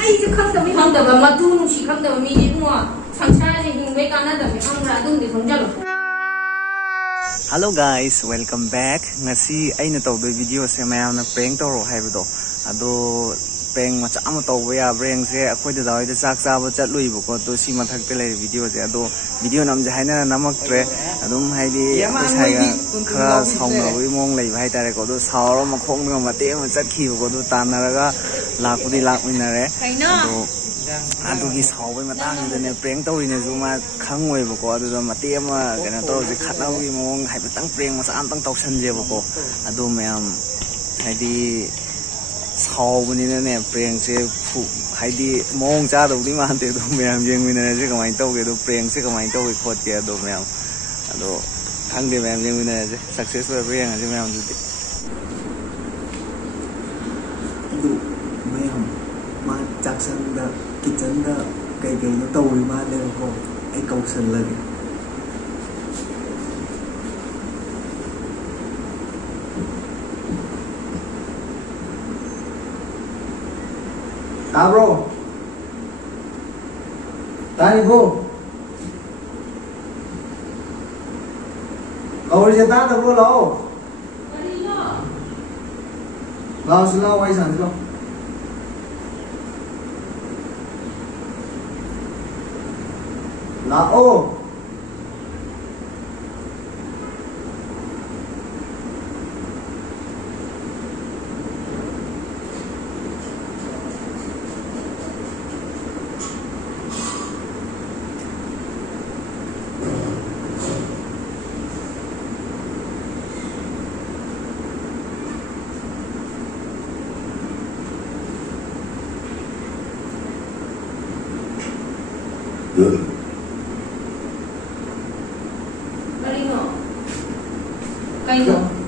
ꯑꯩꯁꯨ ꯈꯪꯗꯕ ꯃꯇꯨ ꯅꯨꯡꯁꯤ ꯈꯪꯗꯕ ꯃꯤꯗꯤ ꯏꯕꯨꯡꯉꯣ ꯁꯪꯁꯥꯔꯁꯦ ꯍꯤꯡꯕꯩ ꯀꯥꯟꯅꯗꯕꯅꯤ ꯈꯪꯕ꯭ꯔꯥ ꯑꯗꯨꯝꯗꯤ ꯈꯪꯖꯜꯂꯣ. Hello guys, welcome back. Ngasi aina tawdoi video se mayamna prank tawro haibado. Ado prank macha ama tawba ya prank se akhoi da dawai da chak chaba chatlui bako to si mathak te lai video se ado video nam je haina namak tre adum haidi sai ga khara sauna wi mong lai bhai tare ko do sauro ma khong ma mate ma chatki ko do tanaraga lakudi lakminare ado adugi saubai matang dane prank tawrine zuma khangoi bako adu da mate ma kana tawse khatnawi mong hai batang prank ma sam tang tawsanje bako adu mayam haidi saubanina ne prank se phu haidi mong cha dawdi ma ante do mayam jengmina se kamai tawge do prank se kamai tawge khot ke do mayam ado khangde mayam jengmina se successful prank se mayam du mayam ma jaksan da kitchen da kai kai no tawi ma le ko ai kausan lagi bro tani bro kau je ta da bro lao lao si lao ai san lo lao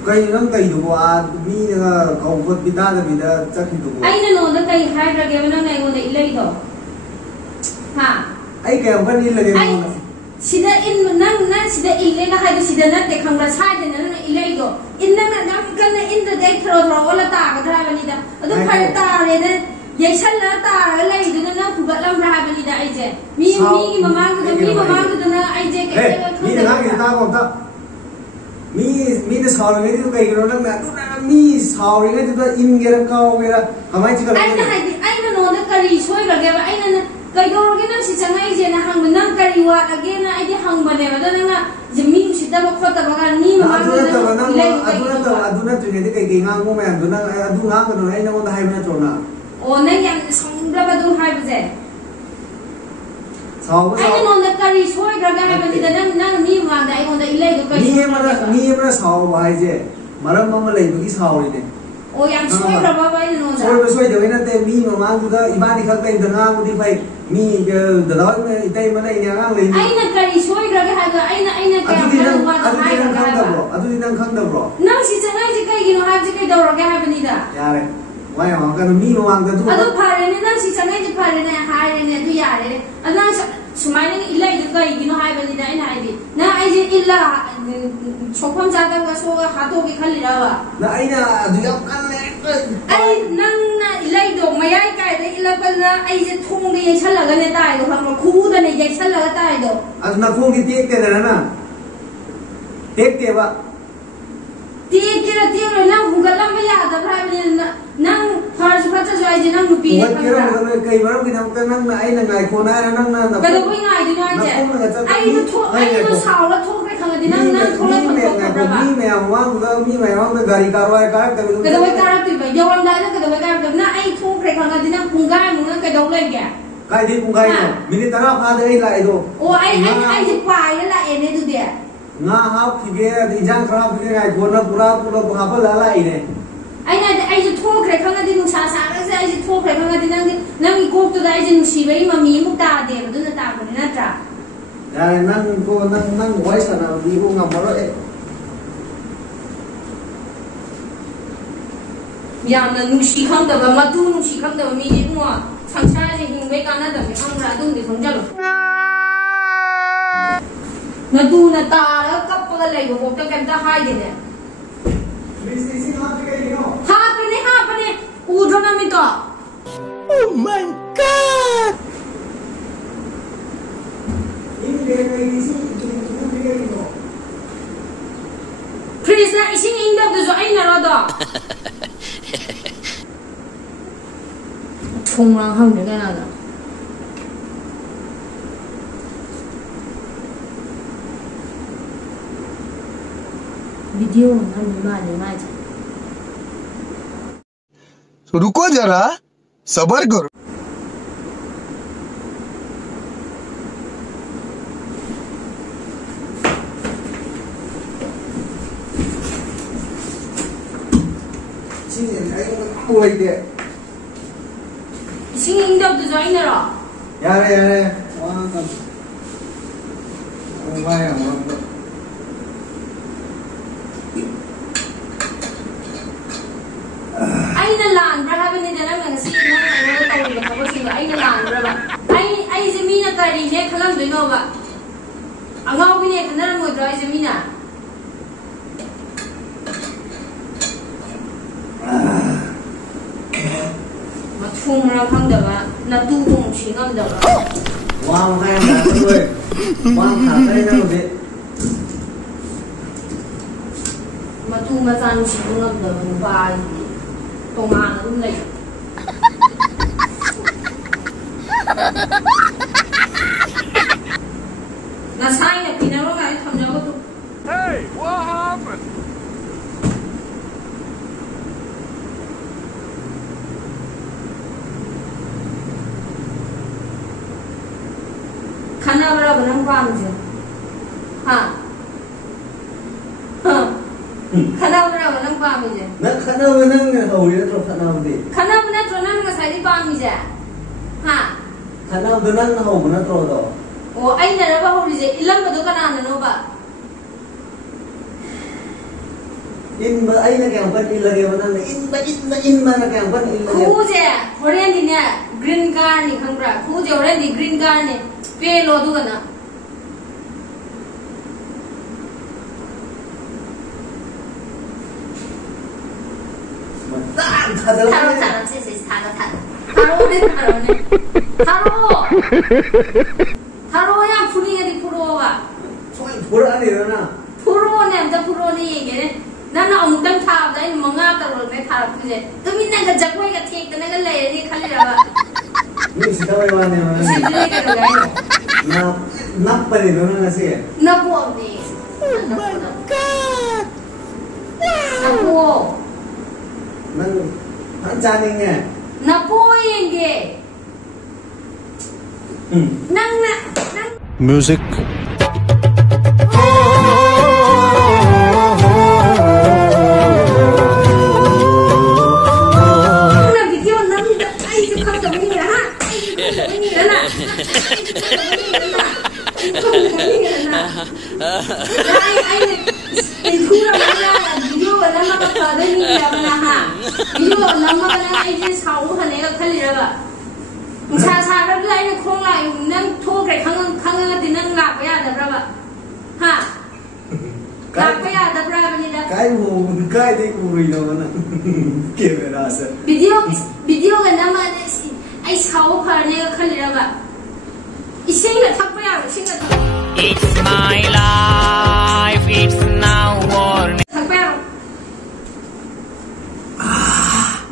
Kay nang kay dugo at mi nga kaupot bita da bida chakhi dugo ai na no da kay hairage nang nai ngon da ilai do ha ai kay ang kanil lagi no sida in nang sida ille na hay sida na te khangra sai de na ilai do in na kan in da dai thro ola ta ga thra bani da adu phar ta le na yaisan la ta lai du na phugat lam ra bani da ai je mi gi mamang du na ai je ke mi na gi ta ko ta mi the sorry ne kai gro na mi sorry ne to in gera ka gera kamai chi ka ai na no na kari soi ga ga ai na kai do ge na si changai je na hang nang kari wa age na ai di hang bane ba da na jimi si da ba khota ba ga ni ma aduna tu ne de kai ngang mo ma aduna adu ngang no ai na mo da hai na to na o na yan song bra ba du hai ba je ai na no na kari soi ga ga hai ba ni da nang ni ma da ai on da ilai do kai mi ma sao ba hai je maram ma lai bu gi sao ri ne o yang soi bra ba ai no da soi de na te mi ma du da ibani khak lai da nga mu di phai mi da da me itai ma lai ne ngang lai ai na kari soi ga ga ha ga ai na ka ma da hai ga ga adu di nang khang da bro nang si changai je kai gi no ha je kai do ra ga ha ba ni da yare wai ma ka mi ma wang da du adu phare ne nang si changai je phare ne ha re ne du ya re ana sumai ne ilai du kai gi no ha ba ni da ina ai di na ai je illa chopam ja da ga so ga ha to gi khali ra ba na ai na adu yam kan ne ai nang na ilai do mayai kai de illa ba na ai je thong de yai chal ga ne tai do khang khu da ne yai chal ga tai do adu na khong gi tek ke na tek ke ba tek ke ra tek ra na hu ga lam ya da bra ne nang first phacha jo ai je nang nupi ne ke ra ga kai maram gi nam ka nang na ai na ngai ko na nang na ka do bai ngai di na je ai no tho ai no sao la tho kai khang di nang tho la tho ka ba mi me wang da mi me wang da gari karwai ka ka do bai ka ra ti ba yo lam da ka do bai ka ra na ai tho kai khang di nang pungai mu nang ka do lai ge kai di pungai no minit tara pha de ai lai do o ai je pai la e ne du de nga ha khige di jang khara khige ngai ko na pura ha pa la lai ne ai na ai je tho kai khang di nu sa sa ra se ai je tho kai khang di nang i kok to da ai je nu si bai ma mi mu ta de ba du na ta ko ni na tra ya nang ko nang voice na di ko ngam ro e yamna nushi khangdaba matu nushi khangdaba mi ji mo sangsara je hingbe kana da me khangra adum de khongjalo na du na ta ra kap ga lai go ta kan ta hai de ne mi si ha ke ni no ha pe ne u dro na mi to Oh my God! Krishna ising ingdap tu so ai na ro do. Thong rang hang de na da. Video na ma ne ma ja. रुको जरा सबर करो Singing dub the joiner. Yare, Aina land, brother, when the German see Aina land, brother. I Zemina Kari, Nekalam, the Nova. I'm now winning another more dry Zemina. Phung ra khang da ba na tu hong chi ngam da ba Wang hai na thôi Wang thả tay ra một tí ma tu ma chan chi ngam da ba tong ma na dum lai na sai na pina ro ga tham ja tu Hey, what happened? khana bra ba nang pam je ha khana bra ba nang pam je Nó khả năng với nâng hầu như nó khả năng gì khana ba na tro na nga sai di pam je ha khả năng với nâng hầu của nó trôi rồi o ai na ra ba ho je ilam ba do kana na no ba in mà ấy là kèm phân in là kèm phân in mà là kèm phân in là khu je horen di ne green car ni khang bra khu je horen di green car ni pe lo du kana mà tạm thật là 타로 타로 치치 타로 타로네 타로 타로야 분위기 프로와 thôi phối đi rồi nè 프로네 암자 프로니 얘기네 나는 엉덩 타다 이 뭔가 따로네 타로 그제 뜨민나 그 작고이가 티익는 거 레디 칼리라와 mình sẽ đâu mà này 시드리가 들어가요 mà nắp vào đi rồi nè gì 나 부업니 Oh my God! 나 부어 nâng hắn cha đi nghe 나 부어인게 낭나 낭 Music. cái hồ cái đi cùi đâu mà kia về đó sao video cái nào mà ai sáu phần này cái gì đó mà 이생 나 탁구야 이생 나 탁구 It's my life, it's now or 탁구야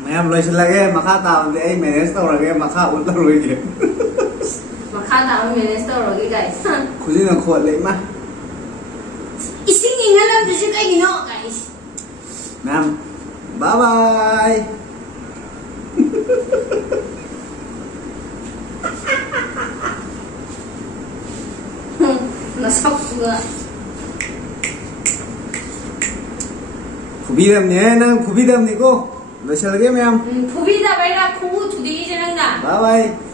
mẹ em lấy lại cái mà khá tao để mẹ đến sau rồi cái mà khá uống tao rồi kìa mà khá tao mình đến sau rồi cái guys khu gì là khuẩn đấy mà 이생 인간 làm gì cái gì nó guys mẹ em bye bye nó sốc chưa 부비담 nhé nâng 부비담 니고 몇 시간 em 부비다 말라 고우 두디 이제 난다 bye bye